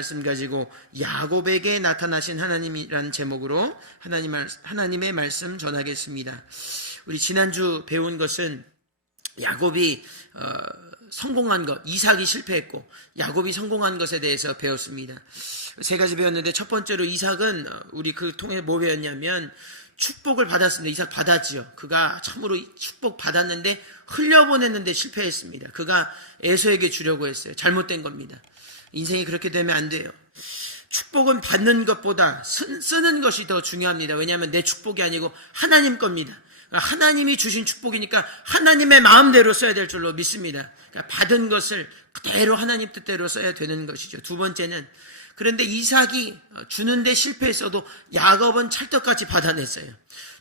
말씀 가지고 야곱에게 나타나신 하나님이라는 제목으로 하나님의 말씀 전하겠습니다. 우리 지난주 배운 것은 야곱이 성공한 것, 이삭이 실패했고 야곱이 성공한 것에 대해서 배웠습니다. 세 가지 배웠는데 첫 번째로 이삭은 우리 그 통해 뭐 배웠냐면 축복을 받았습니다. 이삭 받았지요. 그가 참으로 축복 받았는데 흘려보냈는데 실패했습니다. 그가 에서에게 주려고 했어요. 잘못된 겁니다. 인생이 그렇게 되면 안 돼요. 축복은 받는 것보다 쓰는 것이 더 중요합니다. 왜냐하면 내 축복이 아니고 하나님 겁니다. 하나님이 주신 축복이니까 하나님의 마음대로 써야 될 줄로 믿습니다. 그러니까 받은 것을 그대로 하나님 뜻대로 써야 되는 것이죠. 두 번째는 그런데 이삭이 주는데 실패했어도 야곱은 찰떡같이 받아냈어요.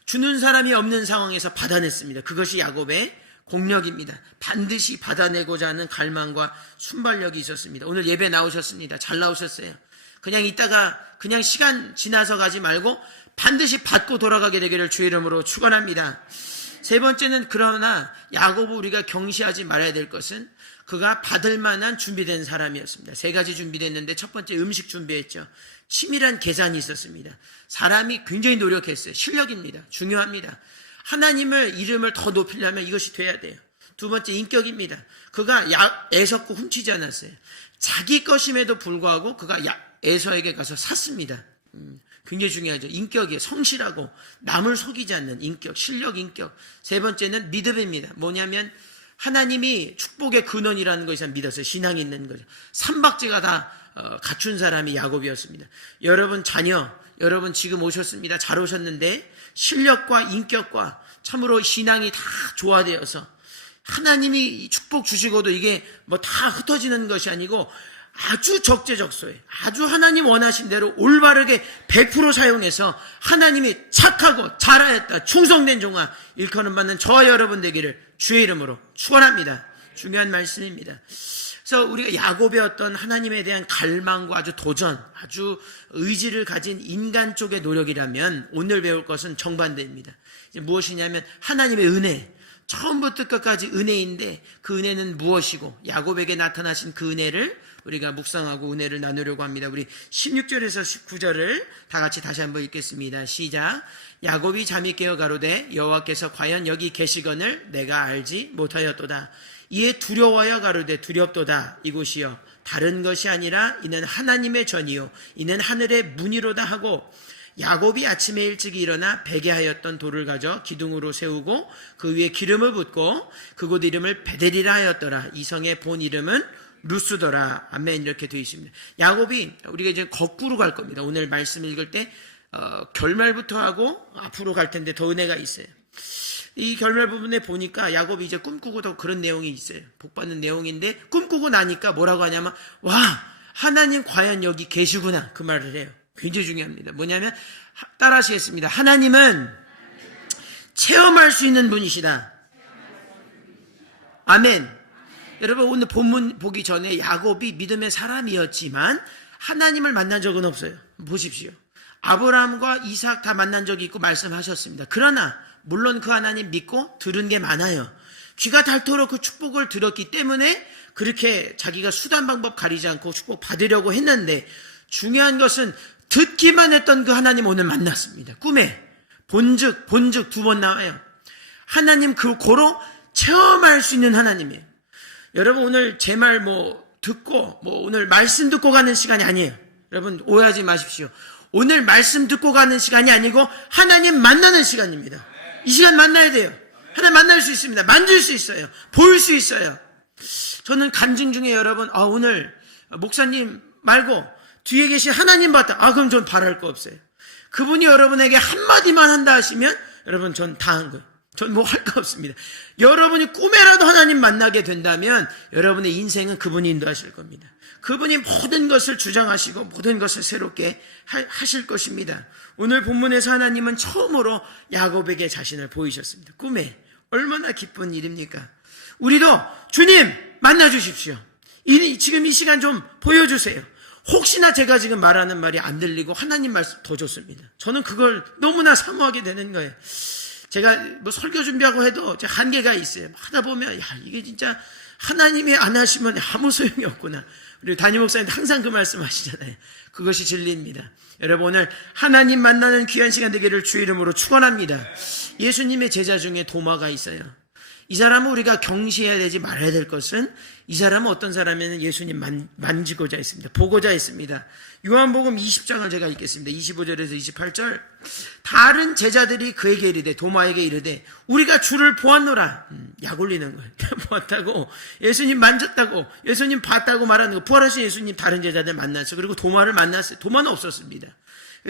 주는 사람이 없는 상황에서 받아냈습니다. 그것이 야곱의 공력입니다. 반드시 받아내고자 하는 갈망과 순발력이 있었습니다. 오늘 예배 나오셨습니다. 잘 나오셨어요. 그냥 있다가 그냥 시간 지나서 가지 말고 반드시 받고 돌아가게 되기를 주의 이름으로 축원합니다. 세 번째는 그러나 야곱을 우리가 경시하지 말아야 될 것은 그가 받을 만한 준비된 사람이었습니다. 세 가지 준비됐는데 첫 번째 음식 준비했죠. 치밀한 계산이 있었습니다. 사람이 굉장히 노력했어요. 실력입니다. 중요합니다. 하나님을 이름을 더 높이려면 이것이 돼야 돼요. 두 번째 인격입니다. 그가 에서고 훔치지 않았어요. 자기 것임에도 불구하고 그가 에서에게 가서 샀습니다. 굉장히 중요하죠. 인격이에요. 성실하고 남을 속이지 않는 인격, 실력 인격. 세 번째는 믿음입니다. 뭐냐면 하나님이 축복의 근원이라는 것을 믿었어요. 신앙이 있는 거죠. 삼박제가 다 갖춘 사람이 야곱이었습니다. 여러분 자녀, 여러분 지금 오셨습니다. 잘 오셨는데 실력과 인격과 참으로 신앙이 다 조화되어서 하나님이 축복 주시고도 이게 뭐 다 흩어지는 것이 아니고 아주 적재적소에 아주 하나님 원하신 대로 올바르게 100% 사용해서 하나님이 착하고 잘하였다 충성된 종아 일컬음 받는 저와 여러분 되기를 주의 이름으로 축원합니다. 중요한 말씀입니다. 그래서 우리가 야곱의 어떤 하나님에 대한 갈망과 아주 도전, 아주 의지를 가진 인간 쪽의 노력이라면 오늘 배울 것은 정반대입니다. 이제 무엇이냐면 하나님의 은혜, 처음부터 끝까지 은혜인데 그 은혜는 무엇이고 야곱에게 나타나신 그 은혜를 우리가 묵상하고 은혜를 나누려고 합니다. 우리 16절에서 19절을 다 같이 다시 한번 읽겠습니다. 시작. 야곱이 잠이 깨어 가로되 여호와께서 과연 여기 계시거늘 내가 알지 못하였도다. 이에 두려워하여 가로되 두렵도다. 이곳이여 다른 것이 아니라 이는 하나님의 전이요 이는 하늘의 문이로다 하고 야곱이 아침에 일찍 일어나 베개하였던 돌을 가져 기둥으로 세우고 그 위에 기름을 붓고 그곳 이름을 베델이라 하였더라. 이 성의 본 이름은 루스더라. 아멘. 이렇게 되어 있습니다. 야곱이 우리가 이제 거꾸로 갈 겁니다. 오늘 말씀 읽을 때 결말부터 하고 앞으로 갈 텐데 더 은혜가 있어요. 이 결말 부분에 보니까 야곱이 이제 꿈꾸고 더 그런 내용이 있어요. 복받는 내용인데 꿈꾸고 나니까 뭐라고 하냐면 와 하나님 과연 여기 계시구나 그 말을 해요. 굉장히 중요합니다. 뭐냐면 따라 하시겠습니다. 하나님은 체험할 수 있는 분이시다. 아멘. 여러분 오늘 본문 보기 전에 야곱이 믿음의 사람이었지만 하나님을 만난 적은 없어요. 보십시오. 아브라함과 이삭 다 만난 적이 있고 말씀하셨습니다. 그러나 물론 그 하나님 믿고 들은 게 많아요. 귀가 닳도록 그 축복을 들었기 때문에 그렇게 자기가 수단 방법 가리지 않고 축복 받으려고 했는데 중요한 것은 듣기만 했던 그 하나님 오늘 만났습니다. 꿈에 본즉 두 번 나와요. 하나님 그 고로 체험할 수 있는 하나님이에요. 여러분 오늘 제 말 듣고 오늘 말씀 듣고 가는 시간이 아니에요. 여러분 오해하지 마십시오. 오늘 말씀 듣고 가는 시간이 아니고 하나님 만나는 시간입니다. 이 시간 만나야 돼요. 하나님 만날 수 있습니다. 만질 수 있어요. 볼 수 있어요. 저는 간증 중에 여러분 오늘 목사님 말고 뒤에 계신 하나님 봤다. 그럼 전 바랄 거 없어요. 그분이 여러분에게 한마디만 한다 하시면 여러분 전 다 한 거예요. 전 뭐 할 거 없습니다. 여러분이 꿈에라도 하나님 만나게 된다면 여러분의 인생은 그분이 인도하실 겁니다. 그분이 모든 것을 주장하시고 모든 것을 새롭게 하실 것입니다. 오늘 본문에서 하나님은 처음으로 야곱에게 자신을 보이셨습니다. 꿈에. 얼마나 기쁜 일입니까? 우리도 주님 만나 주십시오. 지금 이 시간 좀 보여주세요. 혹시나 제가 지금 말하는 말이 안 들리고 하나님 말씀 더 좋습니다. 저는 그걸 너무나 사모하게 되는 거예요. 제가 뭐 설교 준비하고 해도 한계가 있어요. 하다 보면 이게 진짜 하나님이 안 하시면 아무 소용이 없구나. 우리 담임 목사님도 항상 그 말씀 하시잖아요. 그것이 진리입니다. 여러분, 오늘 하나님 만나는 귀한 시간 되기를 주 이름으로 축원합니다. 예수님의 제자 중에 도마가 있어요. 이 사람은 우리가 경시해야 되지 말아야 될 것은, 이 사람은 어떤 사람이냐면 예수님 만지고자 했습니다. 보고자 했습니다. 요한복음 20장을 제가 읽겠습니다. 25절에서 28절. 다른 제자들이 그에게 이르되, 도마에게 이르되, 우리가 주를 보았노라. 약 올리는 거예요. 보았다고, 예수님 만졌다고, 예수님 봤다고 말하는 거. 부활하신 예수님 다른 제자들 만났어요. 그리고 도마를 만났어요. 도마는 없었습니다.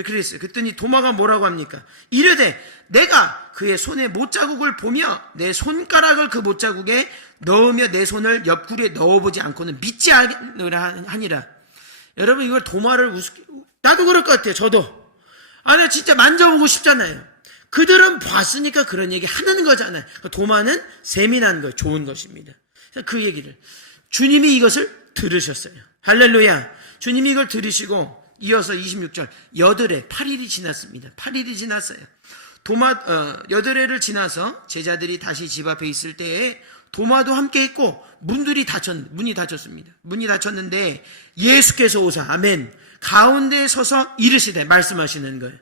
그랬어요. 그랬더니 도마가 뭐라고 합니까? 이르되, 내가 그의 손에 못자국을 보며 내 손가락을 그 못자국에 넣으며 내 손을 옆구리에 넣어보지 않고는 믿지 않으라 하니라. 여러분, 이걸 도마를 나도 그럴 것 같아요. 저도. 나 진짜 만져보고 싶잖아요. 그들은 봤으니까 그런 얘기 하는 거잖아요. 도마는 세민한 거, 좋은 것입니다. 그 얘기를. 주님이 이것을 들으셨어요. 할렐루야. 주님이 이걸 들으시고, 이어서 26절, 여드레, 8일이 지났습니다. 8일이 지났어요. 여드레를 지나서 제자들이 다시 집 앞에 있을 때에 도마도 함께 있고 문이 닫혔습니다. 문이 닫혔는데 예수께서 오사, 아멘, 가운데에 서서 이르시되, 말씀하시는 거예요.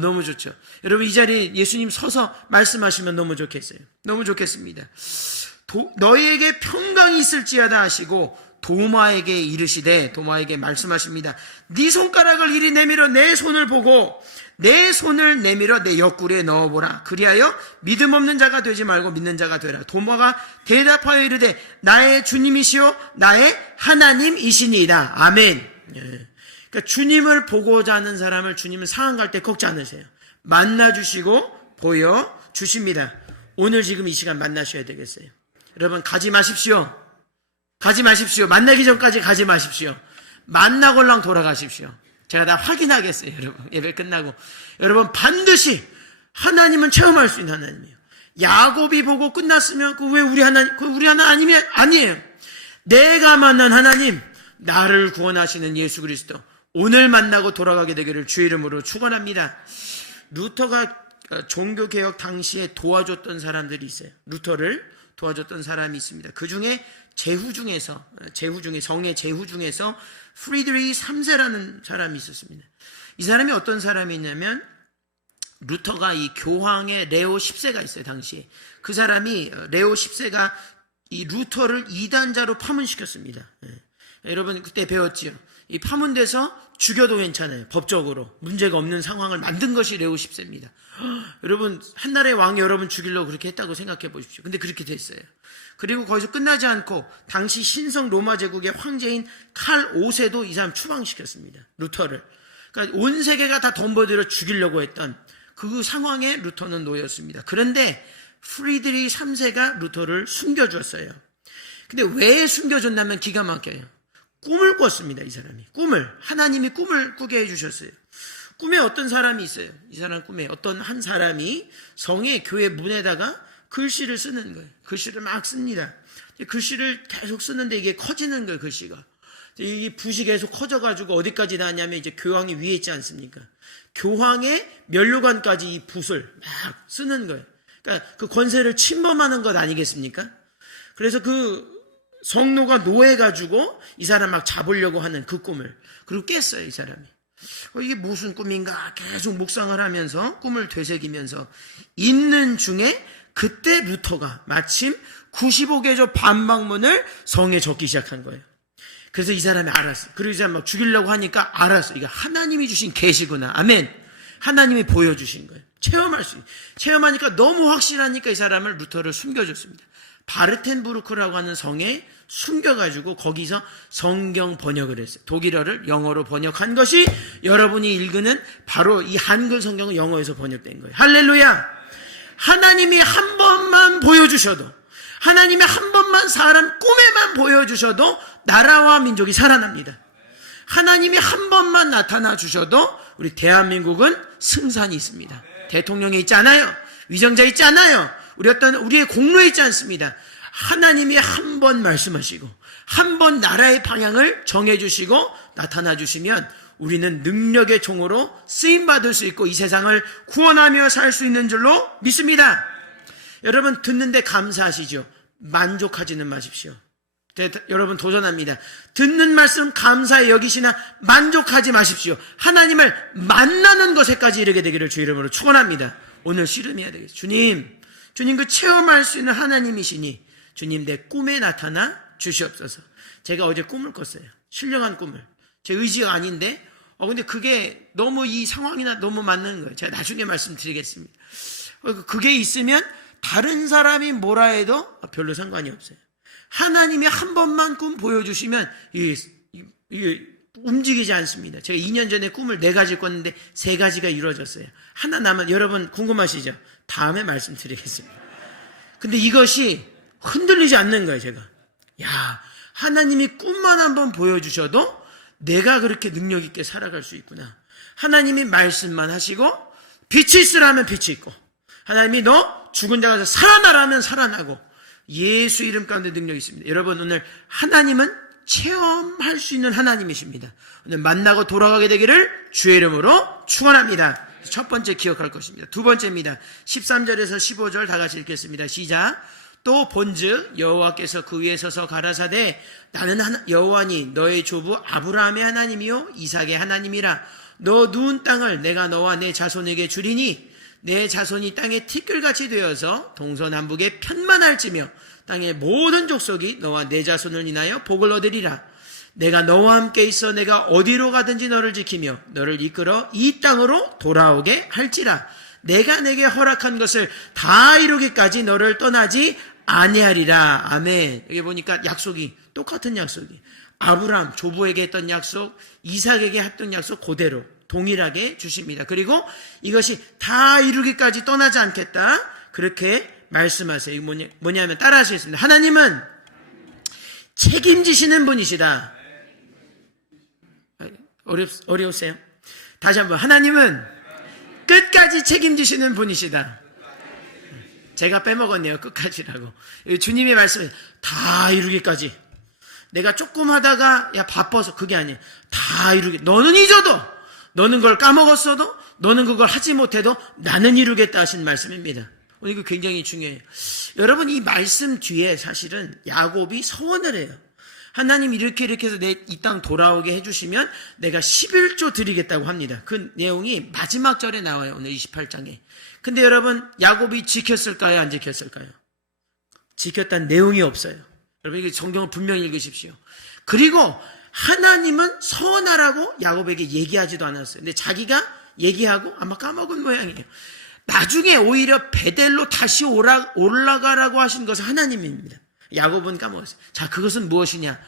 너무 좋죠. 여러분, 이 자리에 예수님 서서 말씀하시면 너무 좋겠어요. 너무 좋겠습니다. 너희에게 평강이 있을지어다 하시고 도마에게 이르시되, 도마에게 말씀하십니다. 네 손가락을 이리 내밀어 내 손을 보고 내 손을 내밀어 내 옆구리에 넣어보라. 그리하여 믿음 없는 자가 되지 말고 믿는 자가 되라. 도마가 대답하여 이르되, 나의 주님이시오 나의 하나님이시니이다. 아멘. 그러니까 주님을 보고자 하는 사람을 주님은 상한 갈 때 꺾지 않으세요. 만나주시고 보여주십니다. 오늘 지금 이 시간 만나셔야 되겠어요. 여러분, 가지 마십시오. 가지 마십시오. 만나기 전까지 가지 마십시오. 만나골랑 돌아가십시오. 제가 다 확인하겠어요, 여러분. 예배 끝나고. 여러분, 반드시 하나님은 체험할 수 있는 하나님이에요. 야곱이 보고 끝났으면 우리 하나님이 아니에요. 내가 만난 하나님, 나를 구원하시는 예수 그리스도, 오늘 만나고 돌아가게 되기를 주 이름으로 축원합니다. 루터가 종교개혁 당시에 도와줬던 사람들이 있어요. 루터를 도와줬던 사람이 있습니다. 그 중에 성의 제후 중에서 프리드리히 3세라는 사람이 있었습니다. 이 사람이 어떤 사람이냐면, 루터가 이 교황의 레오 10세가 있어요, 당시에. 그 사람이, 레오 10세가 이 루터를 이단자로 파문시켰습니다. 여러분, 그때 배웠지요. 이 파문돼서 죽여도 괜찮아요. 법적으로. 문제가 없는 상황을 만든 것이 레오 10세입니다. 여러분, 한 나라의 왕이 여러분 죽이려고 그렇게 했다고 생각해 보십시오. 근데 그렇게 됐어요. 그리고 거기서 끝나지 않고 당시 신성 로마 제국의 황제인 칼 5세도 이 사람 추방시켰습니다. 루터를. 그러니까 온 세계가 다 덤벼들어 죽이려고 했던 그 상황에 루터는 놓였습니다. 그런데 프리드리히 3세가 루터를 숨겨줬어요. 근데 왜 숨겨줬냐면 기가 막혀요. 꿈을 꿨습니다, 이 사람이. 하나님이 꿈을 꾸게 해주셨어요. 꿈에 어떤 사람이 있어요. 이 사람 꿈에 어떤 한 사람이 성의 교회 문에다가 글씨를 쓰는 거예요. 글씨를 막 씁니다. 글씨를 계속 쓰는데 이게 커지는 거예요, 글씨가. 이 붓이 계속 커져가지고 어디까지 닿냐면 이제 교황이 위에 있지 않습니까? 교황의 면류관까지 이 붓을 막 쓰는 거예요. 그러니까 그 권세를 침범하는 것 아니겠습니까? 그래서 그 성노가 노해가지고 이 사람 막 잡으려고 하는 그 꿈을. 그리고 깼어요, 이 사람이. 이게 무슨 꿈인가 계속 묵상을 하면서 꿈을 되새기면서 있는 중에 그때 루터가 마침 95개조 반박문을 성에 적기 시작한 거예요. 그래서 이 사람이 알았어요. 그리고 이 사람 막 죽이려고 하니까 알았어요. 이거 하나님이 주신 계시구나. 아멘. 하나님이 보여주신 거예요. 체험하니까 너무 확실하니까 이 사람을 루터를 숨겨줬습니다. 바르텐부르크라고 하는 성에 숨겨가지고 거기서 성경 번역을 했어요. 독일어를 영어로 번역한 것이 여러분이 읽는 바로 이 한글 성경은 영어에서 번역된 거예요. 할렐루야! 하나님이 한 번만 보여주셔도, 하나님이 한 번만 사람 꿈에만 보여주셔도 나라와 민족이 살아납니다. 하나님이 한 번만 나타나 주셔도 우리 대한민국은 승산이 있습니다. 대통령이 있지 않아요. 위정자 있지 않아요. 우리의 공로에 있지 않습니다. 하나님이 한 번 말씀하시고 한 번 나라의 방향을 정해주시고 나타나 주시면 우리는 능력의 종으로 쓰임받을 수 있고 이 세상을 구원하며 살 수 있는 줄로 믿습니다. 여러분 듣는데 감사하시죠? 만족하지는 마십시오. 여러분 도전합니다. 듣는 말씀 감사히 여기시나 만족하지 마십시오. 하나님을 만나는 것에까지 이르게 되기를 주 이름으로 축원합니다. 오늘 씨름해야 되겠어요. 주님 그 체험할 수 있는 하나님이시니 주님 내 꿈에 나타나 주시옵소서. 제가 어제 꿈을 꿨어요. 신령한 꿈을. 제 의지가 아닌데 근데 그게 너무 이 상황이나 너무 맞는 거예요. 제가 나중에 말씀드리겠습니다. 그게 있으면 다른 사람이 뭐라 해도 별로 상관이 없어요. 하나님이 한 번만 꿈 보여주시면 이게 움직이지 않습니다. 제가 2년 전에 꿈을 4가지 꿨는데 3가지가 이루어졌어요. 하나 남은 여러분 궁금하시죠? 다음에 말씀드리겠습니다. 근데 이것이 흔들리지 않는 거예요. 제가 하나님이 꿈만 한번 보여주셔도 내가 그렇게 능력 있게 살아갈 수 있구나. 하나님이 말씀만 하시고 빛이 있으라면 빛이 있고 하나님이 너 죽은 자가 살아나라면 살아나고 예수 이름 가운데 능력이 있습니다. 여러분 오늘 하나님은 체험할 수 있는 하나님이십니다. 오늘 만나고 돌아가게 되기를 주의 이름으로 축원합니다. 첫 번째 기억할 것입니다. 두 번째입니다. 13절에서 15절 다 같이 읽겠습니다. 시작. 또 본즉 여호와께서 그 위에 서서 가라사대 나는 여호와니 너의 조부 아브라함의 하나님이요 이삭의 하나님이라. 너 누운 땅을 내가 너와 내 자손에게 주리니 내 자손이 땅의 티끌같이 되어서 동서남북에 편만할지며 땅의 모든 족속이 너와 내 자손을 인하여 복을 얻으리라. 내가 너와 함께 있어 내가 어디로 가든지 너를 지키며 너를 이끌어 이 땅으로 돌아오게 할지라. 내가 내게 허락한 것을 다 이루기까지 너를 떠나지 아니하리라. 아멘. 여기 보니까 약속이 똑같은 약속이 아브라함 조부에게 했던 약속, 이삭에게 했던 약속 그대로 동일하게 주십니다. 그리고 이것이 다 이루기까지 떠나지 않겠다. 그렇게 말씀하세요. 이거 뭐냐면 따라 하시겠습니다. 하나님은 책임지시는 분이시다. 어려우세요? 다시 한번. 하나님은 끝까지 책임지시는 분이시다. 제가 빼먹었네요. 끝까지라고. 주님의 말씀은 다 이루기까지. 내가 조금 하다가 바빠서 그게 아니에요. 다 이루기. 너는 잊어도 너는 그걸 까먹었어도 너는 그걸 하지 못해도 나는 이루겠다 하신 말씀입니다. 이거 굉장히 중요해요. 여러분 이 말씀 뒤에 사실은 야곱이 서원을 해요. 하나님 이렇게 해서 내 이 땅 돌아오게 해주시면 내가 11조 드리겠다고 합니다. 그 내용이 마지막 절에 나와요. 오늘 28장에. 근데 여러분 야곱이 지켰을까요? 안 지켰을까요? 지켰다는 내용이 없어요. 여러분 이게 성경을 분명히 읽으십시오. 그리고 하나님은 서원하라고 야곱에게 얘기하지도 않았어요. 근데 자기가 얘기하고 아마 까먹은 모양이에요. 나중에 오히려 베델로 다시 올라가라고 하신 것은 하나님입니다. 야곱은 까먹었어요. 자, 그것은 무엇이냐?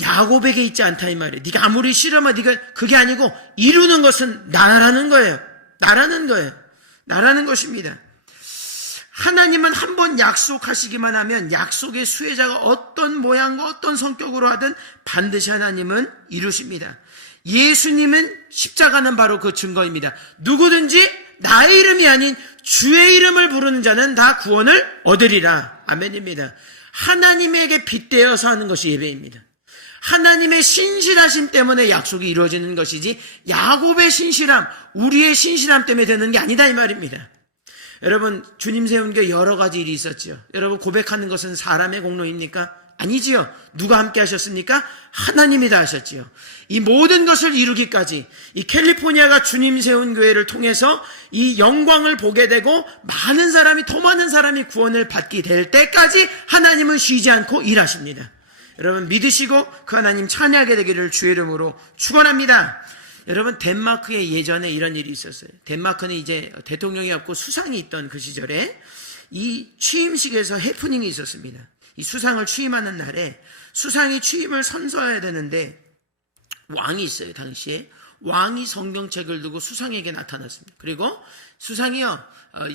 야곱에게 있지 않다 이 말이에요. 네가 아무리 싫으면 네가 그게 아니고 이루는 것은 나라는 거예요. 나라는 것입니다. 하나님은 한번 약속하시기만 하면 약속의 수혜자가 어떤 모양과 어떤 성격으로 하든 반드시 하나님은 이루십니다. 예수님은 십자가는 바로 그 증거입니다. 누구든지 나의 이름이 아닌 주의 이름을 부르는 자는 다 구원을 얻으리라. 아멘입니다. 하나님에게 빗대어서 하는 것이 예배입니다. 하나님의 신실하심 때문에 약속이 이루어지는 것이지 야곱의 신실함, 우리의 신실함 때문에 되는 게 아니다 이 말입니다. 여러분 주님 세운 게 여러 가지 일이 있었지요. 여러분 고백하는 것은 사람의 공로입니까? 아니지요. 누가 함께 하셨습니까? 하나님이 다 하셨지요. 이 모든 것을 이루기까지 이 캘리포니아가 주님 세운 교회를 통해서 이 영광을 보게 되고 더 많은 사람이 구원을 받게 될 때까지 하나님은 쉬지 않고 일하십니다. 여러분 믿으시고 그 하나님 찬양하게 되기를 주의 이름으로 축원합니다. 여러분 덴마크에 예전에 이런 일이 있었어요. 덴마크는 이제 대통령이 없고 수상이 있던 그 시절에 이 취임식에서 해프닝이 있었습니다. 이 수상을 취임하는 날에 수상이 취임을 선서해야 되는데 왕이 있어요. 당시에 왕이 성경책을 두고 수상에게 나타났습니다. 그리고 수상이요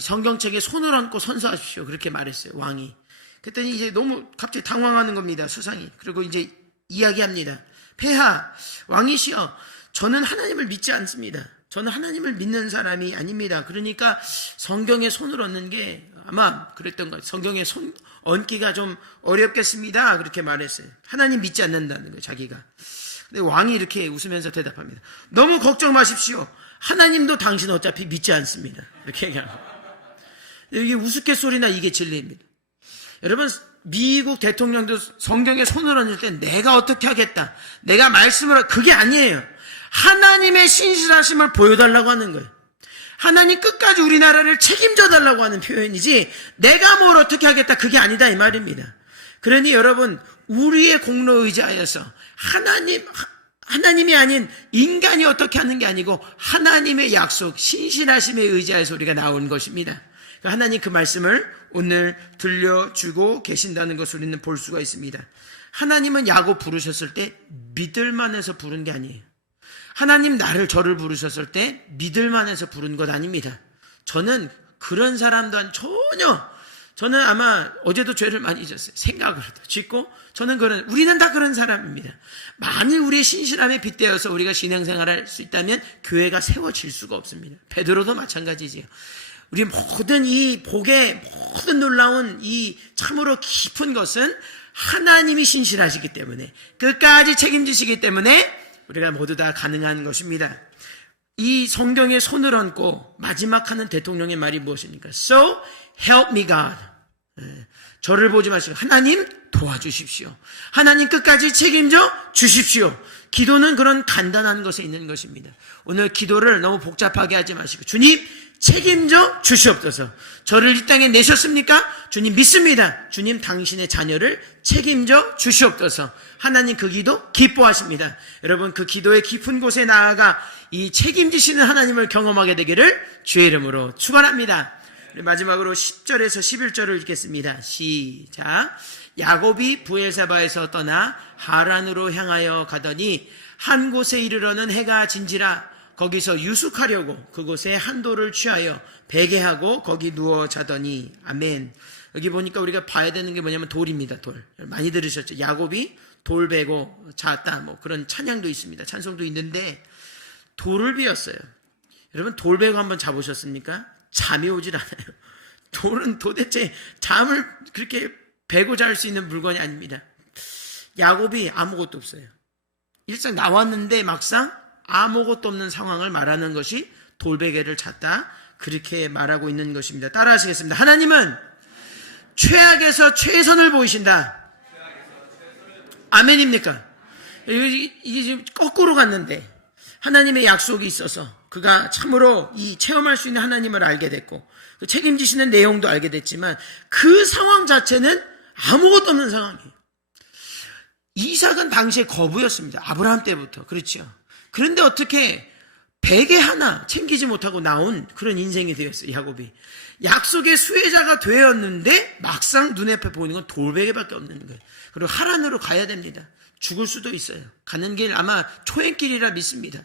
성경책에 손을 얹고 선서하십시오. 그렇게 말했어요. 왕이. 그랬더니 이제 너무 갑자기 당황하는 겁니다. 수상이. 그리고 이제 이야기합니다. 폐하 왕이시여 저는 하나님을 믿지 않습니다. 저는 하나님을 믿는 사람이 아닙니다. 그러니까 성경에 손을 얹는 게 아마 그랬던 거예요. 성경에 손 얹기가 좀 어렵겠습니다. 그렇게 말했어요. 하나님 믿지 않는다는 거예요. 자기가. 근데 왕이 이렇게 웃으면서 대답합니다. 너무 걱정 마십시오. 하나님도 당신 어차피 믿지 않습니다. 이렇게 얘기합니다. 이게 우스갯소리나 이게 진리입니다. 여러분, 미국 대통령도 성경에 손을 얹을 때 내가 어떻게 하겠다, 내가 말씀을, 그게 아니에요. 하나님의 신실하심을 보여달라고 하는 거예요. 하나님 끝까지 우리나라를 책임져 달라고 하는 표현이지 내가 뭘 어떻게 하겠다, 그게 아니다 이 말입니다. 그러니 여러분, 우리의 공로 의지하여서 하나님이 아닌 인간이 어떻게 하는 게 아니고 하나님의 약속, 신실하심에 의지하여서 우리가 나온 것입니다. 하나님 그 말씀을 오늘 들려주고 계신다는 것을 우리는 볼 수가 있습니다. 하나님은 야곱 부르셨을 때 믿을만해서 부른 게 아니에요. 하나님 저를 부르셨을 때 믿을만해서 부른 것 아닙니다. 저는 그런 사람도 저는 아마 어제도 죄를 많이 짓었어요. 생각을 짓고 우리는 다 그런 사람입니다. 만일 우리의 신실함에 빗대어서 우리가 신앙생활을 할 수 있다면 교회가 세워질 수가 없습니다. 베드로도 마찬가지지요. 우리 모든 이 복의 모든 놀라운 이 참으로 깊은 것은 하나님이 신실하시기 때문에, 끝까지 책임지시기 때문에 우리가 모두 다 가능한 것입니다. 이 성경에 손을 얹고 마지막 하는 대통령의 말이 무엇입니까? So help me God. 저를 보지 마시고 하나님 도와주십시오. 하나님 끝까지 책임져 주십시오. 기도는 그런 간단한 것에 있는 것입니다. 오늘 기도를 너무 복잡하게 하지 마시고, 주님 책임져 주시옵소서. 저를 이 땅에 내셨습니까? 주님 믿습니다. 주님 당신의 자녀를 책임져 주시옵소서. 하나님 그 기도 기뻐하십니다. 여러분, 그 기도의 깊은 곳에 나아가 이 책임지시는 하나님을 경험하게 되기를 주의 이름으로 축원합니다. 마지막으로 10절에서 11절을 읽겠습니다. 시작. 야곱이 브엘사바에서 떠나 하란으로 향하여 가더니 한 곳에 이르러는 해가 진지라. 거기서 유숙하려고 그곳에 한 돌을 취하여 베개하고 거기 누워 자더니. 아멘. 여기 보니까 우리가 봐야 되는 게 뭐냐면 돌입니다. 돌. 많이 들으셨죠? 야곱이 돌 베고 잤다, 그런 찬양도 있습니다. 찬송도 있는데 돌을 베었어요. 여러분, 돌 베고 한번 자보셨습니까? 잠이 오질 않아요. 돌은 도대체 잠을 그렇게 베고 잘 수 있는 물건이 아닙니다. 야곱이 아무것도 없어요. 일상 나왔는데 막상 아무것도 없는 상황을 말하는 것이 돌베개를 잤다, 그렇게 말하고 있는 것입니다. 따라 하시겠습니다. 하나님은 최악에서 최선을 보이신다. 아멘입니까? 이게 지금 거꾸로 갔는데 하나님의 약속이 있어서 그가 참으로 이 체험할 수 있는 하나님을 알게 됐고, 그 책임지시는 내용도 알게 됐지만 그 상황 자체는 아무것도 없는 상황이에요. 이삭은 당시에 거부였습니다. 아브라함 때부터. 그렇죠. 그런데 어떻게 베개 하나 챙기지 못하고 나온 그런 인생이 되었어요. 야곱이 약속의 수혜자가 되었는데 막상 눈앞에 보이는 건 돌베개밖에 없는 거예요. 그리고 하란으로 가야 됩니다. 죽을 수도 있어요. 가는 길 아마 초행길이라 믿습니다.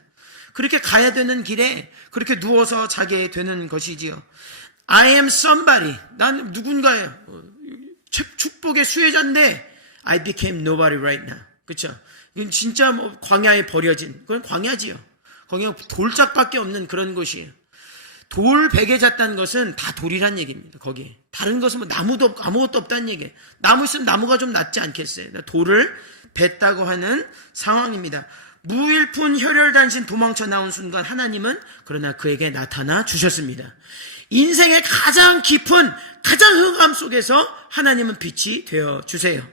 그렇게 가야 되는 길에 그렇게 누워서 자게 되는 것이지요. I am somebody. 난 누군가예요. 축복의 수혜자인데 I became nobody right now. 그렇죠? 이건 진짜 광야에 버려진, 그건 광야지요. 거기 돌짝밖에 없는 그런 곳이에요. 돌 베개 잤다는 것은 다 돌이란 얘기입니다. 거기에 다른 것은 나무도 없고 아무것도 없다는 얘기예요. 나무 있으면 나무가 좀 낫지 않겠어요? 돌을 뱄다고 하는 상황입니다. 무일푼 혈혈단신 도망쳐 나온 순간 하나님은 그러나 그에게 나타나 주셨습니다. 인생의 가장 깊은, 가장 흑암 속에서 하나님은 빛이 되어 주세요.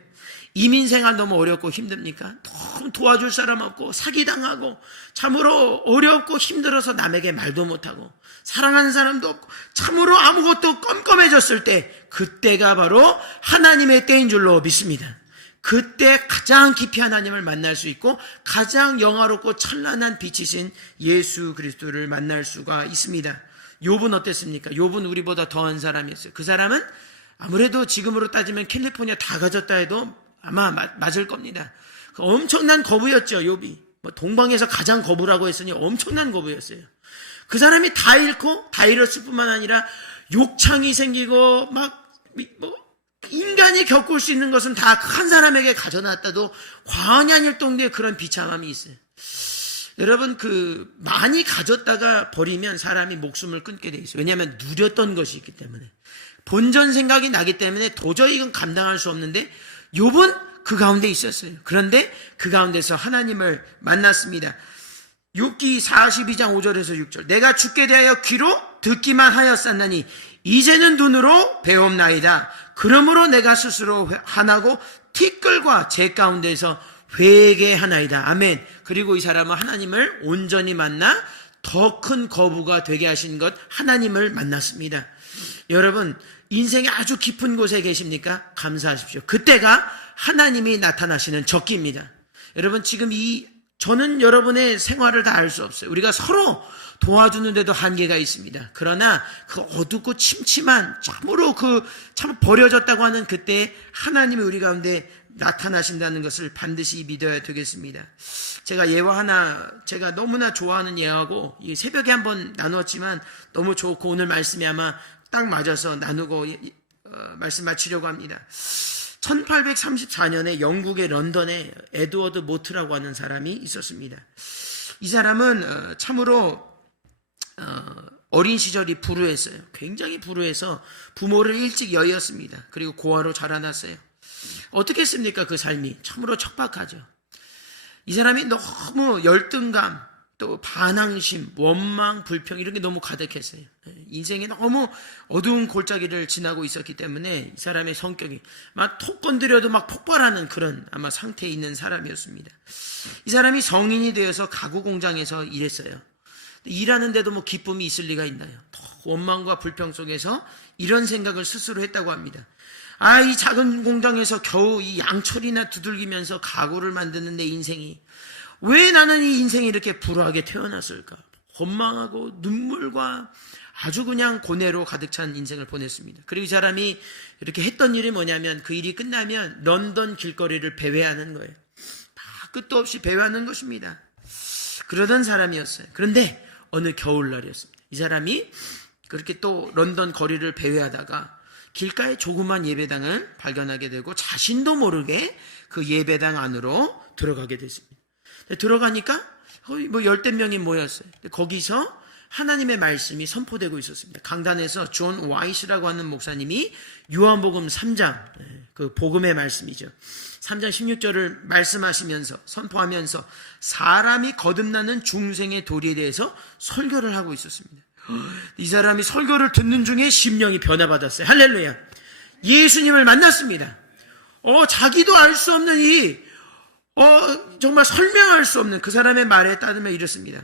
이민생활 너무 어렵고 힘듭니까? 너무 도와줄 사람 없고 사기당하고 참으로 어렵고 힘들어서 남에게 말도 못하고 사랑하는 사람도 없고 참으로 아무것도 껌껌해졌을 때, 그때가 바로 하나님의 때인 줄로 믿습니다. 그때 가장 깊이 하나님을 만날 수 있고 가장 영화롭고 찬란한 빛이신 예수 그리스도를 만날 수가 있습니다. 욥은 어땠습니까? 욥은 우리보다 더한 사람이었어요. 그 사람은 아무래도 지금으로 따지면 캘리포니아 다 가졌다 해도 아마 맞을 겁니다. 엄청난 거부였죠, 욥이. 동방에서 가장 거부라고 했으니 엄청난 거부였어요. 그 사람이 다 잃고 다 잃었을 뿐만 아니라 욕창이 생기고 인간이 겪을 수 있는 것은 다 한 사람에게 가져놨다도 과언이 아닐 정도의 그런 비참함이 있어요. 여러분, 많이 가졌다가 버리면 사람이 목숨을 끊게 돼 있어요. 왜냐하면 누렸던 것이 있기 때문에. 본전 생각이 나기 때문에 도저히 이건 감당할 수 없는데, 욥은 그 가운데 있었어요. 그런데 그 가운데서 하나님을 만났습니다. 욥기 42장 5절에서 6절. 내가 주께 대하여 귀로 듣기만 하였었나니 이제는 눈으로 배움나이다. 그러므로 내가 스스로 화나고 티끌과 제 가운데서 회개하나이다. 아멘. 그리고 이 사람은 하나님을 온전히 만나 더 큰 거부가 되게 하신 것, 하나님을 만났습니다. 여러분, 인생의 아주 깊은 곳에 계십니까? 감사하십시오. 그때가 하나님이 나타나시는 적기입니다. 여러분, 지금 저는 여러분의 생활을 다 알 수 없어요. 우리가 서로 도와주는데도 한계가 있습니다. 그러나 그 어둡고 침침한, 참으로 참 버려졌다고 하는 그때 하나님이 우리 가운데 나타나신다는 것을 반드시 믿어야 되겠습니다. 제가 예화 하나, 제가 너무나 좋아하는 예화고, 새벽에 한번 나누었지만 너무 좋고 오늘 말씀이 아마 딱 맞아서 나누고 말씀 마치려고 합니다. 1834년에 영국의 런던에 에드워드 모트라고 하는 사람이 있었습니다. 이 사람은 참으로 어린 시절이 불우했어요. 굉장히 불우해서 부모를 일찍 여의었습니다. 그리고 고아로 자라났어요. 어떻게 했습니까? 그 삶이 참으로 척박하죠. 이 사람이 너무 열등감, 또 반항심, 원망, 불평 이런 게 너무 가득했어요. 인생이 너무 어두운 골짜기를 지나고 있었기 때문에 이 사람의 성격이 막 톡 건드려도 막 폭발하는 그런 아마 상태에 있는 사람이었습니다. 이 사람이 성인이 되어서 가구 공장에서 일했어요. 일하는데도 뭐 기쁨이 있을 리가 있나요? 원망과 불평 속에서 이런 생각을 스스로 했다고 합니다. 이 작은 공장에서 겨우 이 양철이나 두들기면서 가구를 만드는 내 인생이 왜 나는 이 인생이 이렇게 불우하게 태어났을까? 원망하고 눈물과 아주 그냥 고뇌로 가득 찬 인생을 보냈습니다. 그리고 이 사람이 이렇게 했던 일이 뭐냐면 그 일이 끝나면 런던 길거리를 배회하는 거예요. 끝도 없이 배회하는 것입니다. 그러던 사람이었어요. 그런데 어느 겨울날이었습니다. 이 사람이 그렇게 또 런던 거리를 배회하다가 길가에 조그만 예배당을 발견하게 되고 자신도 모르게 그 예배당 안으로 들어가게 됐습니다. 들어가니까 거의 뭐 10대 명이 모였어요. 거기서 하나님의 말씀이 선포되고 있었습니다. 강단에서 존 와이스라고 하는 목사님이 요한복음 3장, 그 복음의 말씀이죠. 3장 16절을 말씀하시면서 선포하면서 사람이 거듭나는 중생의 도리에 대해서 설교를 하고 있었습니다. 이 사람이 설교를 듣는 중에 심령이 변화받았어요. 할렐루야. 예수님을 만났습니다. 자기도 알 수 없는 정말 설명할 수 없는 그 사람의 말에 따르면 이렇습니다.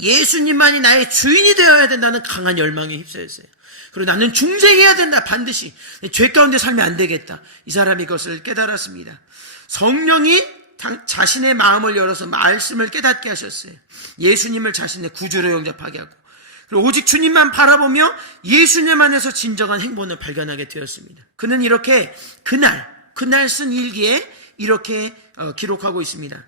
예수님만이 나의 주인이 되어야 된다는 강한 열망에 휩싸였어요. 그리고 나는 중생해야 된다. 반드시. 죄 가운데 살면 안 되겠다. 이 사람이 그것을 깨달았습니다. 성령이 자신의 마음을 열어서 말씀을 깨닫게 하셨어요. 예수님을 자신의 구주로 영접하게 하고 그리고 오직 주님만 바라보며 예수님 안에서 진정한 행본을 발견하게 되었습니다. 그는 이렇게 그날 쓴 일기에 이렇게 기록하고 있습니다.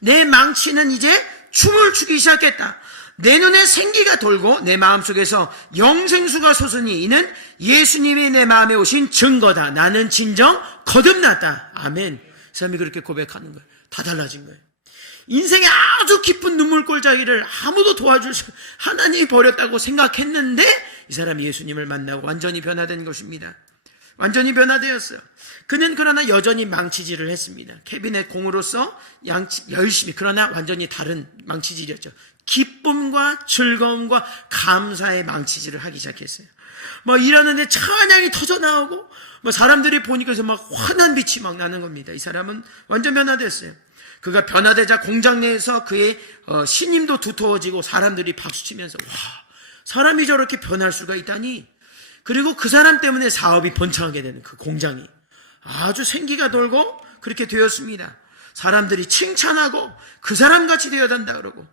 내 망치는 이제 춤을 추기 시작했다. 내 눈에 생기가 돌고 내 마음속에서 영생수가 솟으니 이는 예수님이 내 마음에 오신 증거다. 나는 진정 거듭났다. 아멘. 그 사람이 그렇게 고백하는 거예요. 다 달라진 거예요. 인생의 아주 깊은 눈물골짜기를 아무도 도와줄 수 하나님이 버렸다고 생각했는데 이 사람이 예수님을 만나고 완전히 변화된 것입니다. 완전히 변화되었어요. 그는 그러나 여전히 망치질을 했습니다. 캐비넷 공으로서 열심히, 그러나 완전히 다른 망치질이었죠. 기쁨과 즐거움과 감사의 망치질을 하기 시작했어요. 일하는데 찬양이 터져나오고 사람들이 보니까 막 환한 빛이 막 나는 겁니다. 이 사람은 완전 변화됐어요. 그가 변화되자 공장 내에서 그의 신임도 두터워지고 사람들이 박수치면서 와, 사람이 저렇게 변할 수가 있다니. 그리고 그 사람 때문에 사업이 번창하게 되는 그 공장이 아주 생기가 돌고 그렇게 되었습니다. 사람들이 칭찬하고 그 사람같이 되어야 한다 그러고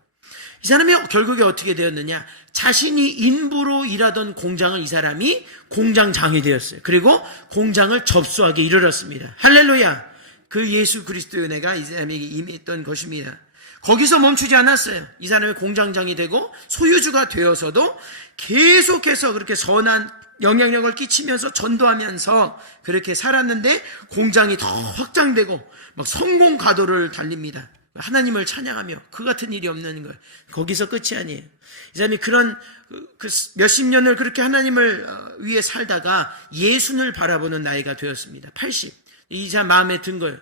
이 사람이 결국에 어떻게 되었느냐, 자신이 인부로 일하던 공장을 이 사람이 공장장이 되었어요. 그리고 공장을 접수하게 이르렀습니다. 할렐루야. 그 예수 그리스도의 은혜가 이 사람에게 임했던 것입니다. 거기서 멈추지 않았어요. 이 사람이 공장장이 되고 소유주가 되어서도 계속해서 그렇게 선한 영향력을 끼치면서 전도하면서 그렇게 살았는데 공장이 더 확장되고 막 성공 가도를 달립니다. 하나님을 찬양하며 그 같은 일이 없는 거예요. 거기서 끝이 아니에요. 이 사람이 그런 몇십 년을 그렇게 하나님을 위해 살다가 예수를 바라보는 나이가 되었습니다. 80. 이 사람 마음에 든 거예요.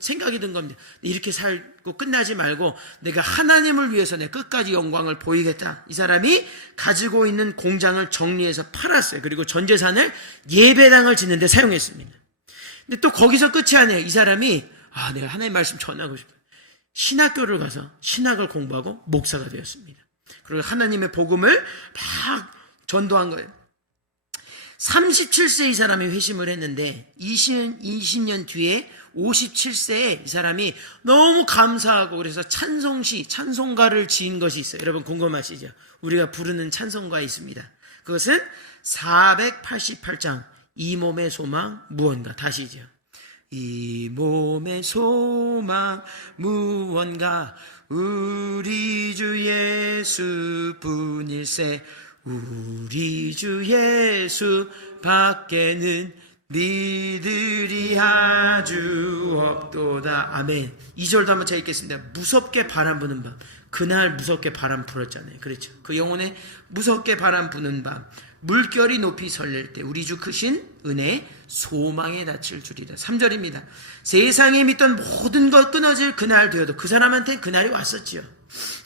생각이 든 겁니다. 이렇게 살고 끝나지 말고 내가 하나님을 위해서 내 끝까지 영광을 보이겠다. 이 사람이 가지고 있는 공장을 정리해서 팔았어요. 그리고 전 재산을 예배당을 짓는 데 사용했습니다. 근데 또 거기서 끝이 아니에요. 이 사람이 내가 하나님의 말씀 전하고 싶어요. 신학교를 가서 신학을 공부하고 목사가 되었습니다. 그리고 하나님의 복음을 막 전도한 거예요. 37세 이 사람이 회심을 했는데 20년 뒤에 57세에 이 사람이 너무 감사하고 그래서 찬송가를 지은 것이 있어요. 여러분 궁금하시죠? 우리가 부르는 찬송가 있습니다. 그것은 488장 이 몸의 소망 무언가. 다시죠. 이 몸의 소망 무언가 우리 주 예수뿐일세 우리 주 예수 밖에는 니들이 아주 없도다. 아멘. 2절도 한번 제가 읽겠습니다. 무섭게 바람 부는 밤. 그날 무섭게 바람 불었잖아요. 그렇죠. 그 영혼에 무섭게 바람 부는 밤. 물결이 높이 설릴 때 우리 주 크신 은혜 소망에 닿칠 줄이다. 3절입니다. 세상에 믿던 모든 것 끊어질 그날 되어도 그 사람한테 그날이 왔었지요.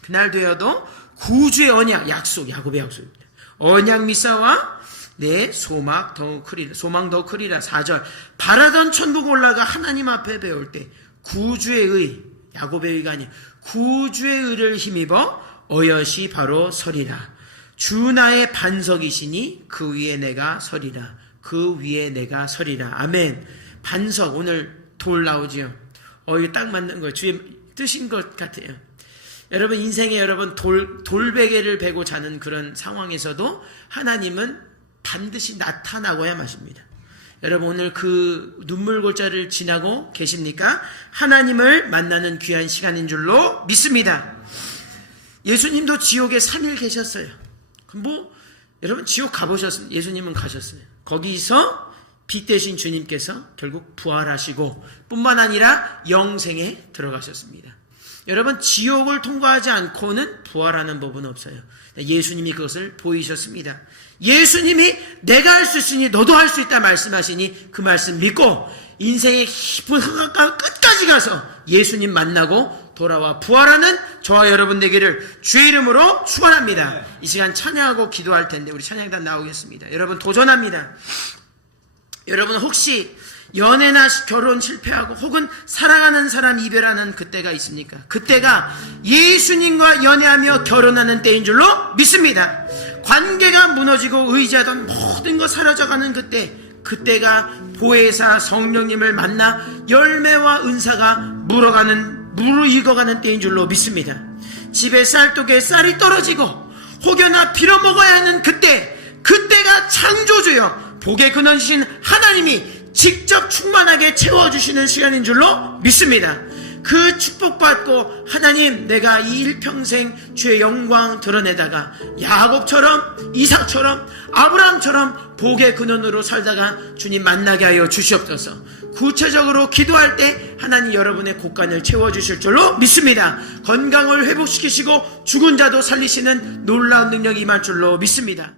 그날 되어도 구주의 언약 약속 야곱의 약속입니다. 언약 미사와 내 소망 더 크리라. 4절 바라던 천국 올라가 하나님 앞에 배울 때 구주의 의 야곱의 의가 아닌 구주의 의를 힘입어 어여시 바로 서리라. 주 나의 반석이시니 그 위에 내가 서리라. 그 위에 내가 서리라. 아멘. 반석 오늘 돌 나오지요. 이거 딱 맞는 거예요. 주의 뜻인 것 같아요. 여러분 인생에 여러분 돌베개를 베고 자는 그런 상황에서도 하나님은 반드시 나타나고야 마십니다. 여러분 오늘 그 눈물골짜를 지나고 계십니까? 하나님을 만나는 귀한 시간인 줄로 믿습니다. 예수님도 지옥에 3일 계셨어요. 여러분 지옥 가보셨어요? 예수님은 가셨어요. 거기서 빛 대신 주님께서 결국 부활하시고 뿐만 아니라 영생에 들어가셨습니다. 여러분 지옥을 통과하지 않고는 부활하는 법은 없어요. 예수님이 그것을 보이셨습니다. 예수님이 내가 할 수 있으니 너도 할 수 있다 말씀하시니 그 말씀 믿고 인생의 깊은 흑암 끝까지 가서 예수님 만나고 돌아와 부활하는 저와 여러분 되기를 주의 이름으로 축원합니다. 이 시간 찬양하고 기도할 텐데 우리 찬양단 나오겠습니다. 여러분 도전합니다. 여러분 혹시 연애나 결혼 실패하고 혹은 사랑하는 사람 이별하는 그때가 있습니까? 그때가 예수님과 연애하며 결혼하는 때인 줄로 믿습니다. 관계가 무너지고 의지하던 모든 거 사라져가는 그때가 보혜사 성령님을 만나 열매와 은사가 무르익어가는 때인 줄로 믿습니다. 집에 쌀독에 쌀이 떨어지고 혹여나 빌어먹어야 하는 그때가 창조주여 복의 근원이신 하나님이 직접 충만하게 채워주시는 시간인 줄로 믿습니다. 그 축복받고 하나님 내가 이 일평생 주의 영광 드러내다가 야곱처럼 이삭처럼 아브라함처럼 복의 근원으로 살다가 주님 만나게 하여 주시옵소서. 구체적으로 기도할 때 하나님 여러분의 곳간을 채워주실 줄로 믿습니다. 건강을 회복시키시고 죽은 자도 살리시는 놀라운 능력이 임할 줄로 믿습니다.